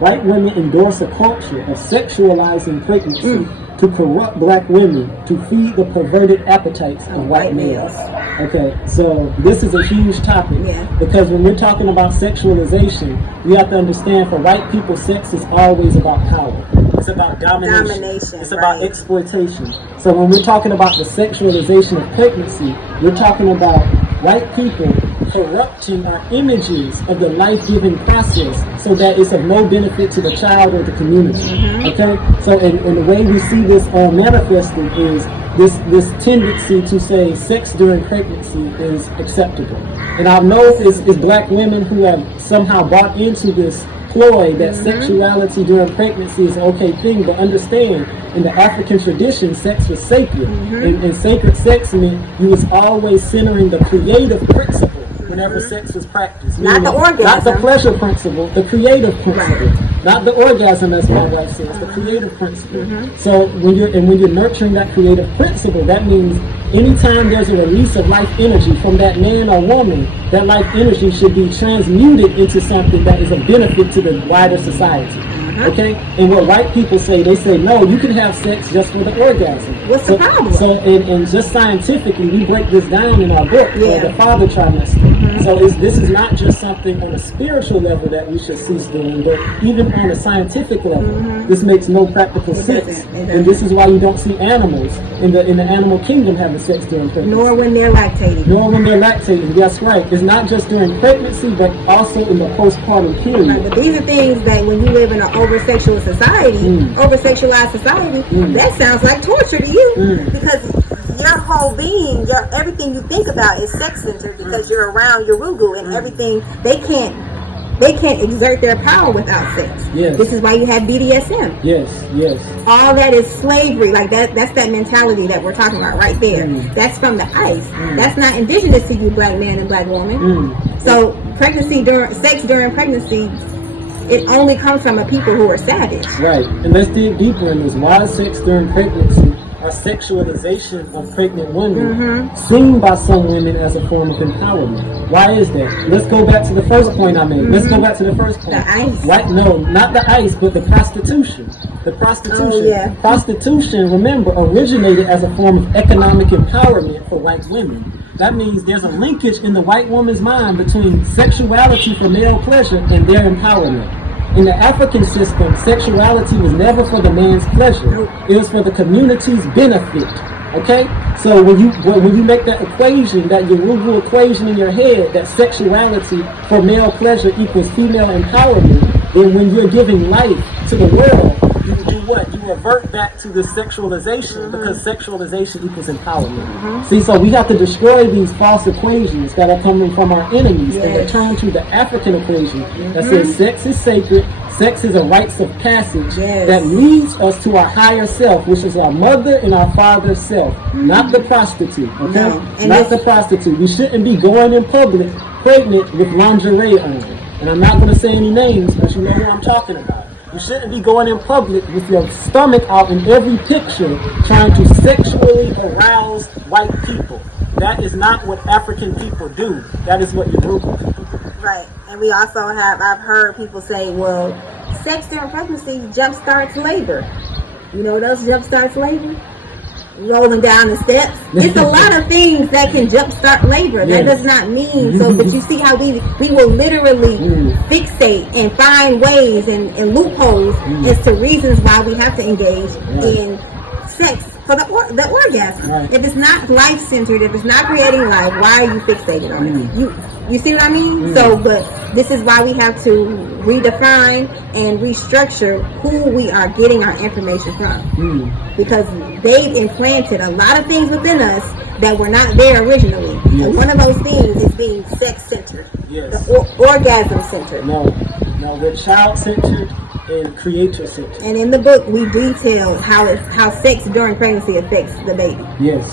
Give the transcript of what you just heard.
white women endorse a culture of sexualizing pregnancy to corrupt black women to feed the perverted appetites of white males. Okay, so this is a huge topic because when we're talking about sexualization, we have to understand for white people, sex is always about power. It's about domination. It's about exploitation. So when we're talking about the sexualization of pregnancy, we're talking about white people corrupting our images of the life-giving process so that it's of no benefit to the child or the community. Okay? So and the way we see this manifested is this tendency to say sex during pregnancy is acceptable. And I know it's black women who have somehow bought into this ploy that sexuality during pregnancy is an okay thing, but understand in the African tradition, sex was sacred. And sacred sex meant you was always centering the creative principle whenever sex was practiced. Not the orgasm. Not the pleasure principle, the creative principle. Not the orgasm, as my wife says, the creative principle. So when you're nurturing that creative principle, that means anytime there's a release of life energy from that man or woman, that life energy should be transmuted into something that is a benefit to the wider society. Okay? And what white people say, they say, no, you can have sex just for the orgasm. What's the problem? So, and just scientifically, we break this down in our book, the father trimester. So this is not just something on a spiritual level that we should cease doing, but even on a scientific level, this makes no practical sense. And this is why you don't see animals in the animal kingdom having sex during pregnancy. Nor when they're lactating. Nor when they're lactating, that's right. It's not just during pregnancy, but also in the postpartum period. Right, but these are things that when you live in an over-sexualized society, that sounds like torture to you. Because your whole being, everything you think about is sex-centered because you're around your rugu and everything. They can't exert their power without sex. Yes. This is why you have BDSM. Yes. All that is slavery. Like that's that mentality that we're talking about right there. That's from the ice. That's not indigenous to you, black man and black woman. So sex during pregnancy, it only comes from a people who are savage. Right. And let's dig deeper in this. Why is sex during pregnancy or sexualization of pregnant women seen by some women as a form of empowerment? Why is that? Let's go back to the first point I made. Let's go back to the first point. The ice. No, not the ice, but the prostitution. The prostitution. Prostitution, remember, originated as a form of economic empowerment for white women. That means there's a linkage in the white woman's mind between sexuality for male pleasure and their empowerment. In the African system, sexuality was never for the man's pleasure. It was for the community's benefit. Okay? So when you make that equation, that Yoruba equation in your head, that sexuality for male pleasure equals female empowerment, then when you're giving life to the world, you do what? You revert back to the sexualization because sexualization equals empowerment. See, so we have to destroy these false equations that are coming from our enemies and return to the African equation that says sex is sacred, sex is a rites of passage that leads us to our higher self, which is our mother and our father's self, not the prostitute, okay? Not the prostitute. We shouldn't be going in public pregnant with lingerie on. And I'm not going to say any names, but you know who I'm talking about. You shouldn't be going in public with your stomach out in every picture trying to sexually arouse white people. That is not what African people do. That is what Yoruba people do. Right. And we also I've heard people say, well, sex during pregnancy jumpstarts labor. You know what else jumpstarts labor? Rolling down the steps. It's a lot of things that can jumpstart labor. That does not mean so, but you see how we will literally fixate and find ways and loopholes as to reasons why we have to engage in sex for the orgasm. If it's not life centered, if it's not creating life, why are you fixated on it? You see what I mean? So, but this is why we have to redefine and restructure who we are getting our information from. Because they've implanted a lot of things within us that were not there originally. And one of those things is being sex-centered. Orgasm-centered. No, they're child-centered and creator-centered. And in the book, we detail how sex during pregnancy affects the baby. Yes.